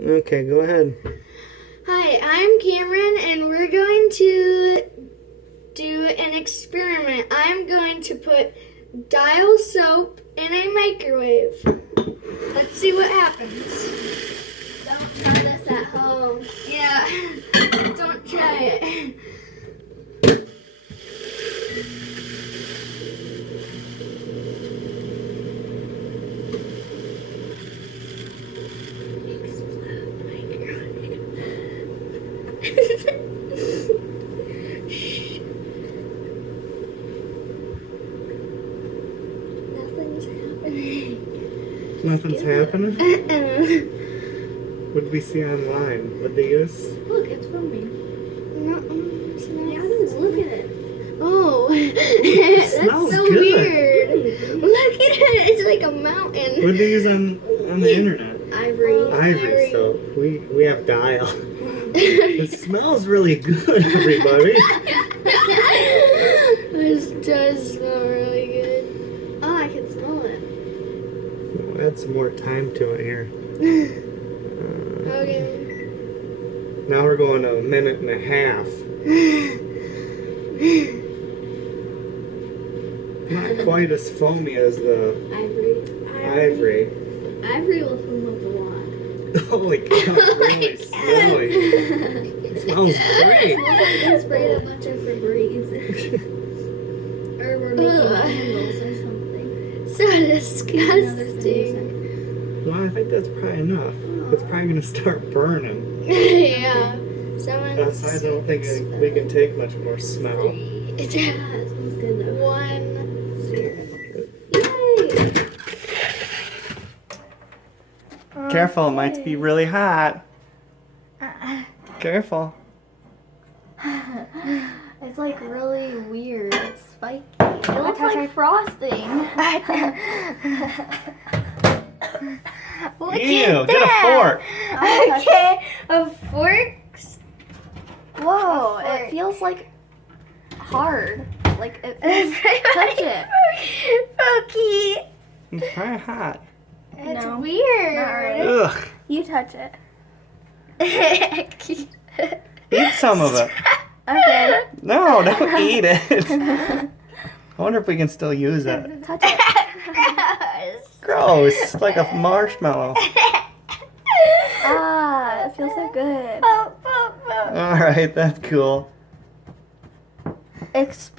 Okay, go ahead. Hi, I'm Cameron, and we're going to do an experiment. I'm going to put Dial soap in a microwave. Let's see what happens. Don't try this at home. Yeah, don't try it. Nothing's happening. Nothing's happening? Uh-uh. What did we see online? What'd they use? Look, it's foaming. No, it's not. Yeah, look at it. Oh, that's smells so good. weird. Look at it. It's like a mountain. What did they use on the internet? Ivory. Ivory soap. We have Dial. It smells really good, everybody. This does smell really good. Oh, I can smell it. We'll add some more time to it here. Okay. Now we're going a minute and a half. Not quite as foamy as the ivory. Ivory will foam up a lot. Holy cow, it's really smelly. It smells great. It smells like they sprayed a bunch of Febreze. Or we're making candles or something. So disgusting. Well, I think that's probably enough. It's probably going to start burning. Yeah. Someone. Besides, I don't think we can take much more smell. It's Yeah, it smells good though. 1-0. Yay. Careful, it might be really hot. Careful. It's like really weird. It's spiky. It looks like frosting. Look Ew, at get a that. fork. Okay, a forks. Whoa, A it fork. feels like hard. Like it feels, touch it. Pokey. It's probably hot. It's No, weird. not really. Ugh. You touch it. Eat some of it. Okay. No, don't eat it. I wonder if we can still use it. Touch it. Gross. It's like a marshmallow. Ah, it feels so good. Alright, that's cool.